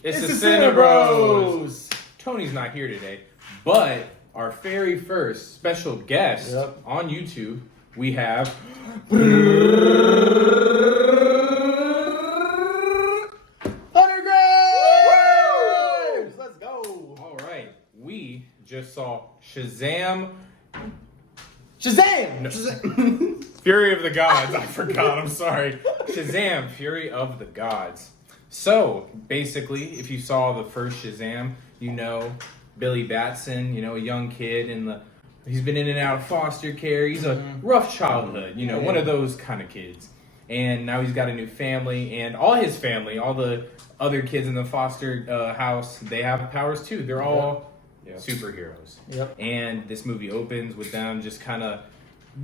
It's the CineBros. Tony's not here today, but our very first special guest on YouTube, we have... Let's go. All right, we just saw Shazam. Shazam! No. Fury of the Gods. I forgot. I'm sorry. Shazam! Fury of the Gods. So basically, if you saw the first Shazam, you know Billy Batson. You know, a young kid he's been in and out of foster care. He's a rough childhood. You know, one of those kind of kids. And now he's got a new family, and all his family, all the other kids in the foster house, they have powers too. They're all superheroes. Yep. And this movie opens with them just kind of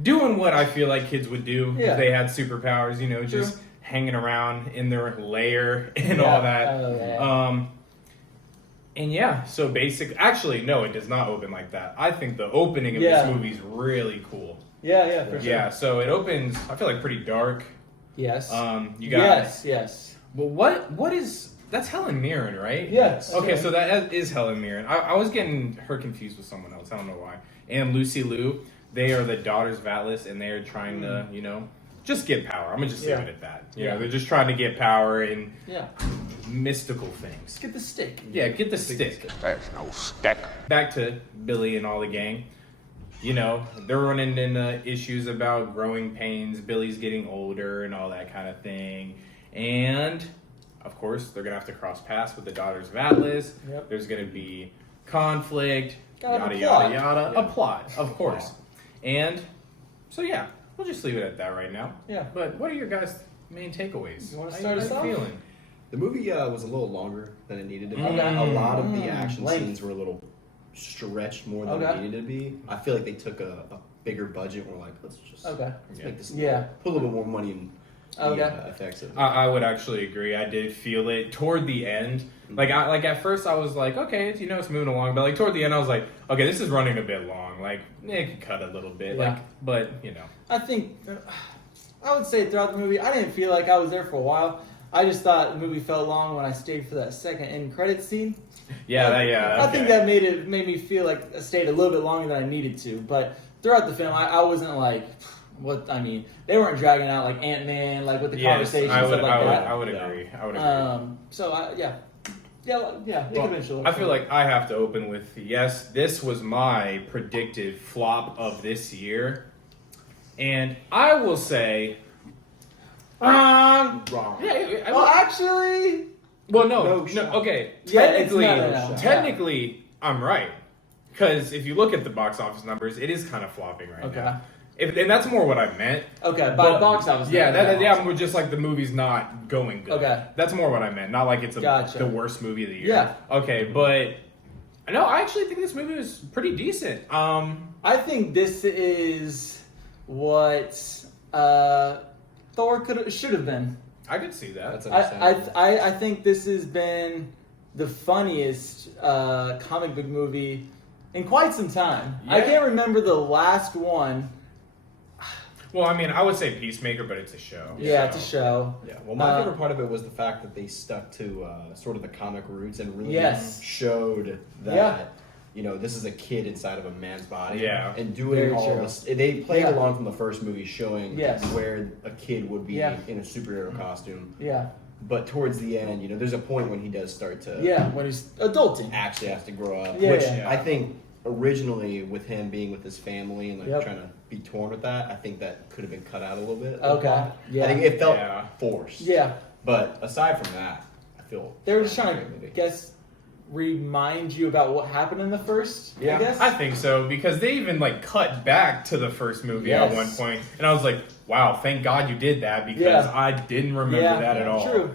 doing what I feel like kids would do if they had superpowers. You know, just hanging around in their lair and all that. And so actually, no, it does not open like that. I think the opening of this movie is really cool. Yeah, for sure. Yeah, so it opens, I feel like, pretty dark. Yes. You got... Yes. Well, what is... That's Helen Mirren, right? Yes. Okay, so that is Helen Mirren. I was getting her confused with someone else. I don't know why. And Lucy Liu, they are the daughters of Atlas, and they are trying to, just get power. I'm going to just leave it at that. You know, they're just trying to get power and mystical things. Get the stick. Yeah, get the stick. That's no stick. Back to Billy and all the gang. You know, they're running into issues about growing pains. Billy's getting older and all that kind of thing. And, of course, they're going to have to cross paths with the Daughters of Atlas. Yep. There's going to be conflict, yada, yada, yada. A plot, of course. And, so yeah, we'll just leave it at that right now. Yeah. But what are your guys' main takeaways? You want to start us off? Feeling? The movie was a little longer than it needed to be. A lot of the action scenes were a little stretched more than it needed to be. I feel like they took a bigger budget. We're like, let's make this. Put a little bit more money in the effects of it. I would actually agree. I did feel it toward the end. Like at first I was like, okay, it's moving along, but like toward the end I was like, okay, this is running a bit long. Like it could cut a little bit. Yeah. But I think I would say throughout the movie, I didn't feel like I was there for a while. I just thought the movie felt long when I stayed for that second end credit scene. I think that made me feel like I stayed a little bit longer than I needed to. But throughout the film, I wasn't like, they weren't dragging out like Ant-Man, like with the conversations and stuff like that. I would agree. I feel like I have to open with, yes, this was my predicted flop of this year. And I will say... wrong. Yeah, well, actually... Well, no, okay. Technically, I'm right. Because if you look at the box office numbers, it is kind of flopping right now. And that's more what I meant. Okay, by box office. We're just like the movie's not going good. Okay. That's more what I meant. Not like it's the worst movie of the year. Yeah. Okay, but... No, I actually think this movie was pretty decent. I think this is what Thor should have been. I could see that. That's understandable. I think this has been the funniest comic book movie in quite some time. Yeah. I can't remember the last one. Well, I mean, I would say Peacemaker, but it's a show. Yeah, it's a show. Yeah. Well, my favorite part of it was the fact that they stuck to sort of the comic roots and really showed that this is a kid inside of a man's body. Yeah. And doing all this. They played along from the first movie showing where a kid would be in a superhero costume. Yeah. But towards the end, there's a point when he does start to... Yeah, when he's adulting. Actually has to grow up. Which I think originally with him being with his family and trying to be torn with that, I think that could have been cut out a little bit. Okay. Yeah. I think it felt forced. Yeah. But aside from that, I feel... They were just trying to, remind you about what happened in the first, I guess? I think so, because they even cut back to the first movie at one point, and I was like, wow, thank God you did that, because I didn't remember that at all. True.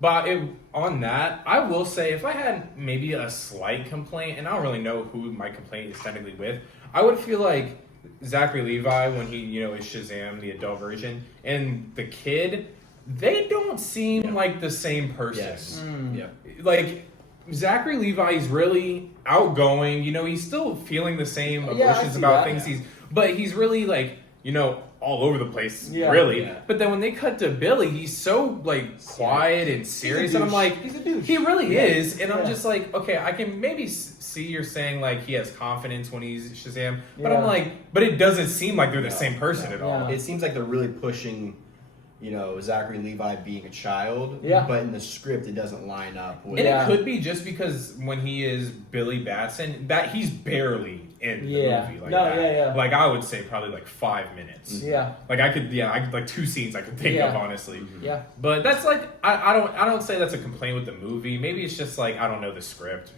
But on that, I will say, if I had maybe a slight complaint, and I don't really know who my complaint is technically with, I would feel like Zachary Levi, when he, is Shazam, the adult version, and the kid, they don't seem like the same person. Yes. Like... Zachary Levi is really outgoing. He's still feeling the same emotions about things. But he's really all over the place, really. Yeah. But then when they cut to Billy, he's so like quiet and serious, and I'm like, he's a douche. He really is, and I'm just like, okay, I can maybe see you're saying like he has confidence when he's Shazam, but I'm like, but it doesn't seem like they're the same person at all. It seems like they're really pushing, you know, Zachary Levi being a child, but in the script it doesn't line up with... And it could be just because when he is Billy Batson, that he's barely in the movie like that. Like I would say probably like 5 minutes. Like I could like 2 scenes I could think of, honestly. But that's like I don't say that's a complaint with the movie. Maybe it's just like I don't know the script.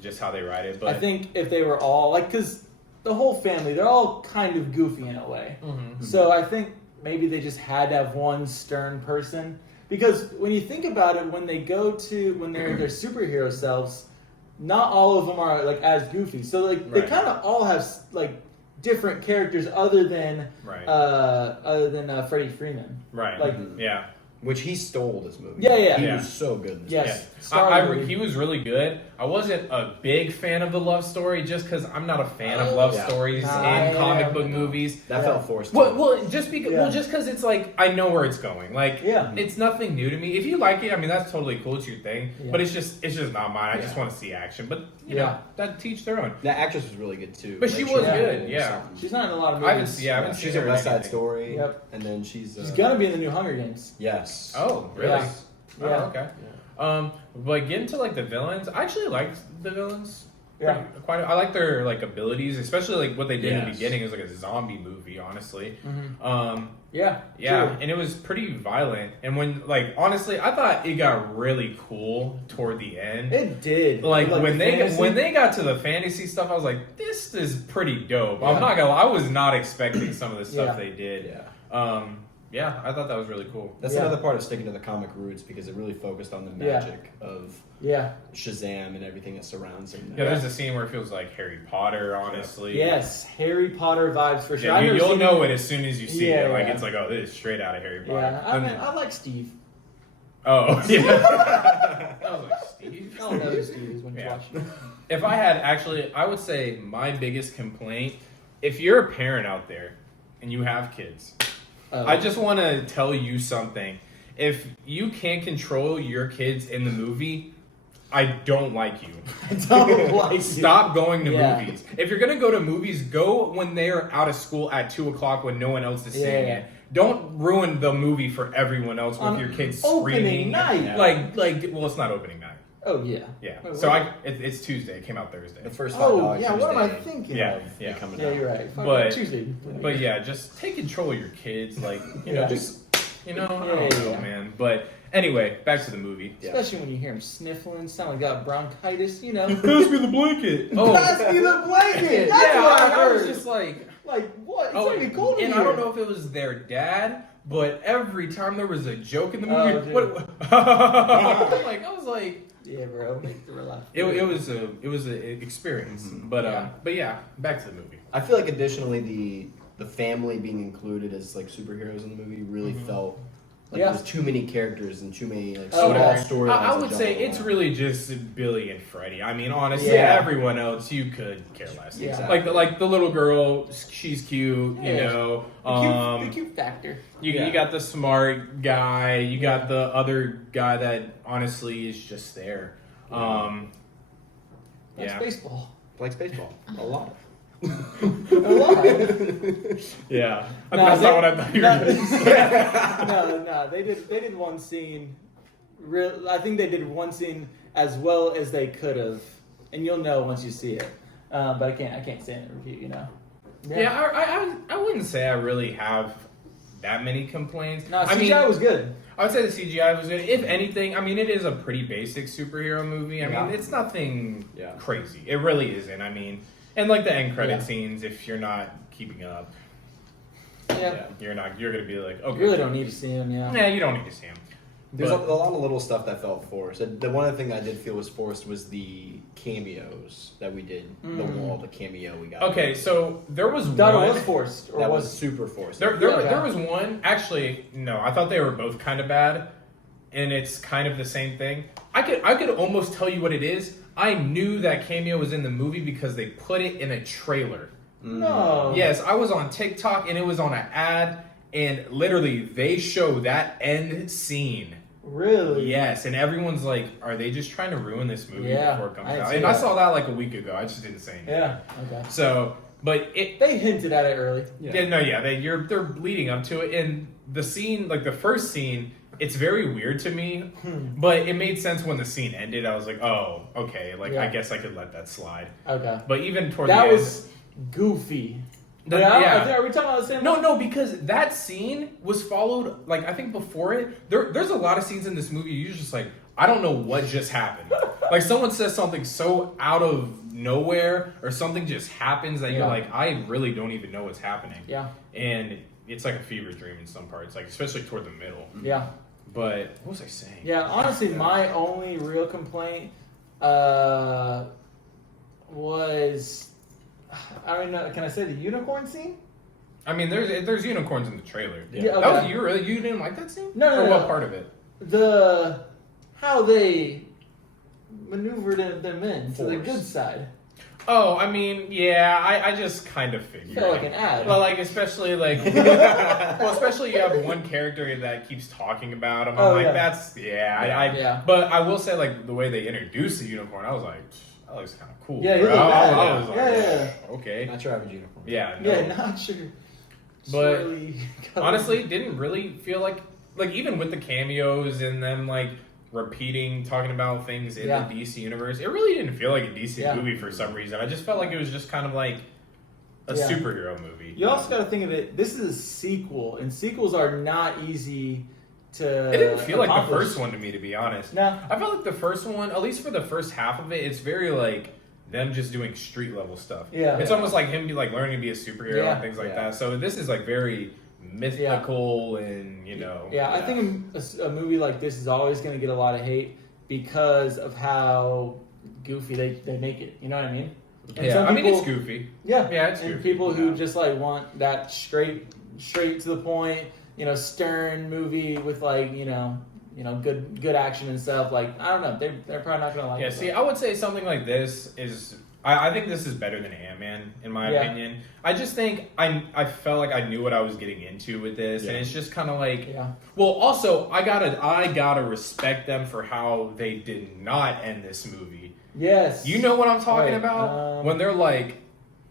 Just how they write it. But I think if they were all like, because the whole family, they're all kind of goofy in a way. So I think maybe they just had to have one stern person, because when you think about it, when they're their superhero selves, not all of them are like as goofy. So like they kind of all have like different characters other than Freddie Freeman. Right. Like which he stole this movie. He was so good in this movie. He was really good. I wasn't a big fan of the love story just because I'm not a fan of love stories in comic book movies. That felt forced. Well, just because it's like I know where it's going. Like it's nothing new to me. If you like it, I mean that's totally cool. It's your thing. But it's just not mine. I just want to see action. But you know, that teach their own. That actress was really good too. But she was good. Yeah, she's not in a lot of movies. I haven't seen her in West Side Story. And then she's gonna be in the new Hunger Games. Yes. Oh, really? Oh, okay. But getting to like the villains, I actually liked the villains. I like their like abilities, especially like what they did in the beginning. It was like a zombie movie, honestly. And it was pretty violent. And when like honestly, I thought it got really cool toward the end. It did. Like when they got to the fantasy stuff, I was like, this is pretty dope. I'm not gonna lie, I was not expecting some of the stuff they did. I thought that was really cool. That's another part of sticking to the comic roots, because it really focused on the magic of Shazam and everything that surrounds him. There's a scene where it feels like Harry Potter, honestly. Yes, Harry Potter vibes for sure. You'll know it as soon as you see it. Like it's like, oh, this is straight out of Harry Potter. I like Steve. Oh, yeah. I was like, Steve? I don't know who Steve is when you watch it. If I had I would say my biggest complaint, if you're a parent out there and you have kids, I just want to tell you something. If you can't control your kids in the movie, I don't like you. I don't like you. Stop going to movies. If you're going to go to movies, go when they're out of school at 2 o'clock when no one else is seeing it. Don't ruin the movie for everyone else with your kids screaming. Opening night. Well, it's not opening night. Oh, yeah. Yeah. So it's Tuesday. It came out Thursday. The first $5 Tuesday. What am I thinking? Yeah, you're right. But Tuesday. But yeah, just take control of your kids. Like I don't know, man. But anyway, back to the movie. Especially when you hear him sniffling, sound like got bronchitis. You know. Pass me the blanket. Pass me the blanket. That's what I heard. I was just like what? It's gonna be cold in here. I don't know if it was their dad, but every time there was a joke in the movie, I was like. Yeah, bro, make the relax. It was an experience, but yeah, back to the movie. I feel like additionally the family being included as like superheroes in the movie really felt like there was too many characters and too many like small storylines. I would say it's really just Billy and Freddie. I mean, honestly, everyone else you could care less. Yeah. Like the little girl, she's cute. You know, the cute factor. You got the smart guy. You got the other guy that honestly is just there. Likes baseball. Likes baseball a lot. A lot. Yeah, that's not what I thought you were going to say. No. They did one scene. I think they did one scene as well as they could have, and you'll know once you see it. But I can't say it in a review. You know. Yeah, I wouldn't say I really have that many complaints. No, CGI was good. I would say the CGI was good. If anything, I mean, it is a pretty basic superhero movie. I mean, it's nothing crazy. It really isn't. I mean, and like the end credit scenes, if you're not keeping up, you're gonna be like, okay, you really don't need to see him. Yeah, you don't need to see him. There's a lot of little stuff that felt forced. The one other thing I did feel was forced was the cameos that we did. The cameo we got. Okay, so there was that one was forced. Or that was super forced. There was one. Actually, no, I thought they were both kind of bad, and it's kind of the same thing. I could almost tell you what it is. I knew that cameo was in the movie because they put it in a trailer. No. Yes, I was on TikTok and it was on an ad, and literally they show that end scene. Really? Yes, and everyone's like, are they just trying to ruin this movie before it comes out? And I saw that like a week ago. I just didn't say anything. Yeah. Okay. So, but they hinted at it early. They're leading up to it, and the scene, like the first scene, it's very weird to me, but it made sense when the scene ended. I was like, oh, okay, I guess I could let that slide. Okay. But even toward the end, that was goofy. Are we talking about the same one? No, because that scene was followed, like, I think before it, there's a lot of scenes in this movie you're just like, I don't know what just happened. Like, someone says something so out of nowhere, or something just happens that you're like, I really don't even know what's happening. Yeah. And it's like a fever dream in some parts, like, especially toward the middle. Yeah. But, what was I saying? Yeah, honestly, my only real complaint was... I don't know. Can I say the unicorn scene? I mean, there's unicorns in the trailer. Yeah. Okay. That was you didn't like that scene? No. Or what part of it? How they maneuvered them in to the good side. Oh, I mean, yeah, I just kind of figured. Felt like an ad. Well, like, especially you have one character that keeps talking about him. I'm like, that's, But I will say, like, the way they introduced the unicorn, I was like, that looks kind of cool. Yeah, he bro. looked bad. I was like, okay. Not your average unicorn. Yeah, no. Yeah, not your. But honestly, didn't really feel like even with the cameos and them like repeating, talking about things in the DC universe, it really didn't feel like a DC movie for some reason. I just felt like it was just kind of like a superhero movie. You also got to think of it. This is a sequel, and sequels are not easy to. It didn't feel like the first one to me, to be honest. No, I felt like the first one, at least for the first half of it, it's very like them just doing street level stuff. Yeah, it's almost like him learning to be a superhero and things like that. So this is like very mythical and I think a movie like this is always going to get a lot of hate because of how goofy they make it. You know what I mean? And I mean it's goofy. Yeah, it's and goofy. People who just like want that straight to the point, stern movie with good action and stuff. Like, I don't know, they're probably not gonna like it. Yeah, see, I would say something like this is. I think this is better than Ant-Man, in my opinion. I just think I felt like I knew what I was getting into with this, and it's just kind of like. Yeah. Well, also I gotta respect them for how they did not end this movie. Yes. You know what I'm talking about when they're like.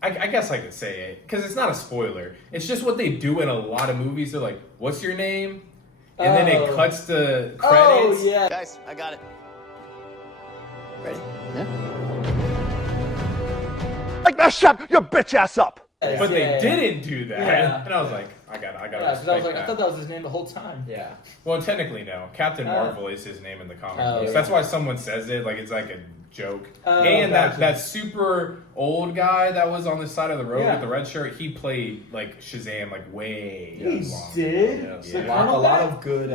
I guess I could say it because it's not a spoiler. It's just what they do in a lot of movies. They're like, "What's your name?" And then it cuts to credits. Oh yeah, guys, I got it. Ready? Yeah. Like, now shut your bitch ass up. But they didn't do that, and I was like, I got. Because I was like, I thought that was his name the whole time. Yeah. Well, technically, no. Captain Marvel is his name in the comic books. That's why someone says it like it's like a joke. And that super old guy that was on the side of the road with the red shirt, he played like Shazam like way long. Did? Yeah, a lot of good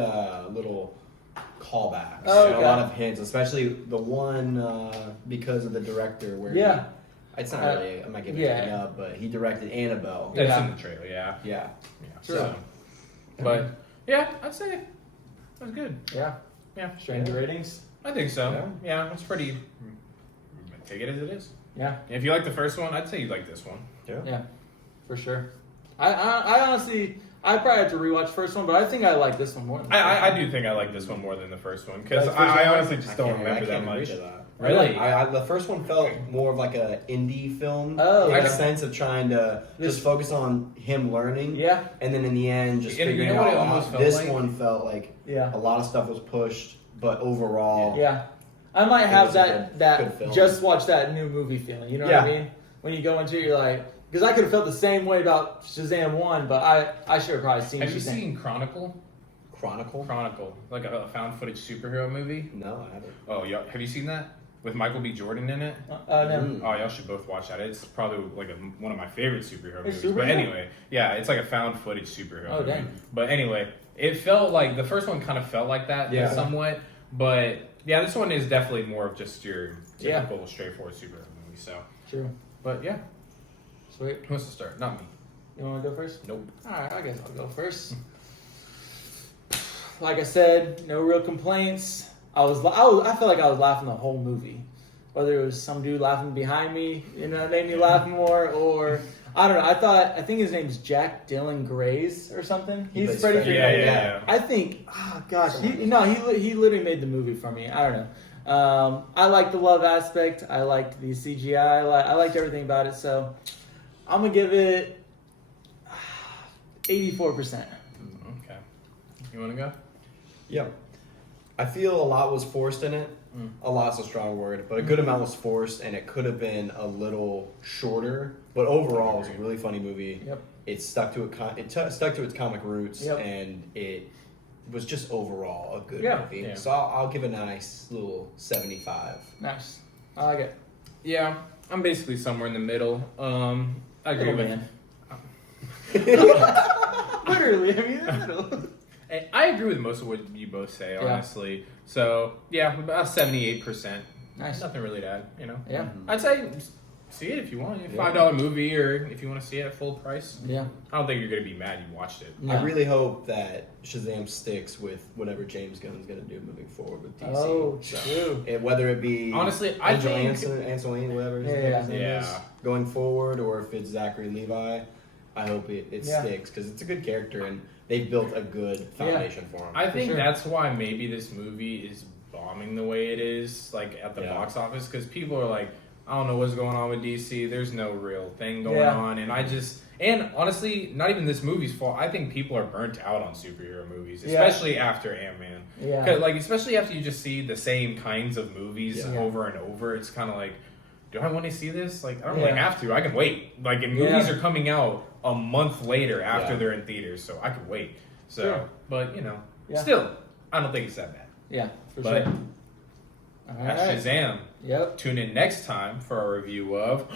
little callbacks. A lot of hints, especially the one because of the director where it's not really, I'm not giving anything up, but he directed Annabelle. That's in the trailer, yeah. True. So, but I'd say it was good. Yeah. Stranger ratings? I think so. Yeah, it's pretty. Take it as it is. Yeah. If you like the first one, I'd say you like this one. Yeah, for sure. I honestly, I probably have to rewatch the first one, but I think I like this one more. I do think I like this one more than the first one because I honestly just don't remember that much. Really? The first one felt more of like an indie film. Like a sense of trying to just focus on him learning. Yeah. And then in the end, just figuring out what it almost felt this one felt like a lot of stuff was pushed, but overall. Yeah. I might have that just watch that new movie feeling. You know what I mean? When you go into it, you're like, because I could have felt the same way about Shazam 1, but I should have probably seen Shazam. Have you seen Chronicle? Chronicle? Like a found footage superhero movie? No, I haven't. Oh, have you seen that? With Michael B. Jordan in it? No. Oh, y'all should both watch that. It's probably like one of my favorite superhero movies. But anyway, it's like a found footage superhero movie. Dang. But anyway, it felt like, the first one kind of felt like that somewhat. But this one is definitely more of just your typical straightforward superhero movie. So. True. But Sweet. Who wants to start? Not me. You want to go first? Nope. Alright, I guess I'll go first. Like I said, no real complaints. I felt like I was laughing the whole movie. Whether it was some dude laughing behind me, that made me laugh more, or I don't know. I think his name's Jack Dylan Grays or something. He's Freddy. Yeah. I think. Oh gosh. He literally made the movie for me. I don't know. I liked the love aspect. I liked the CGI. I liked everything about it. So I'm gonna give it 84%. Okay. You want to go? Yeah. I feel a lot was forced in it. A lot's a strong word, but a good amount was forced, and it could have been a little shorter. But overall, it was a really funny movie. Yep. It stuck to stuck to its comic roots, Yep. and it was just overall a good movie. Yeah. So I'll give it a nice little 75. Nice. I like it. Yeah, I'm basically somewhere in the middle. I agree with. Literally, I mean, in the middle. I agree with most of what you both say, honestly. So yeah, about 78%. Nice. Nothing really to add, you know. Yeah. I'd say see it if you want. $5 movie, or if you want to see it at full price. Yeah. I don't think you're gonna be mad you watched it. No. I really hope that Shazam sticks with whatever James Gunn's going to do moving forward with DC. Oh, true. And whether it be Honestly, I think Angelina, whatever his name is, going forward, or if it's Zachary Levi, I hope it sticks because it's a good character and they've built a good foundation for him. I think that's why maybe this movie is bombing the way it is, like at the box office, because people are like, I don't know what's going on with DC. There's no real thing going on, and and honestly, not even this movie's fault. I think people are burnt out on superhero movies, especially after Ant-Man. Yeah. Like especially after you just see the same kinds of movies over and over. It's kind of like, do I want to see this? Like, I don't really have to. I can wait. Like, and movies are coming out a month later after they're in theaters, so I could wait. So, but still, I don't think it's that bad. Yeah, for But sure. that's Shazam. Yep. Tune in next time for our review of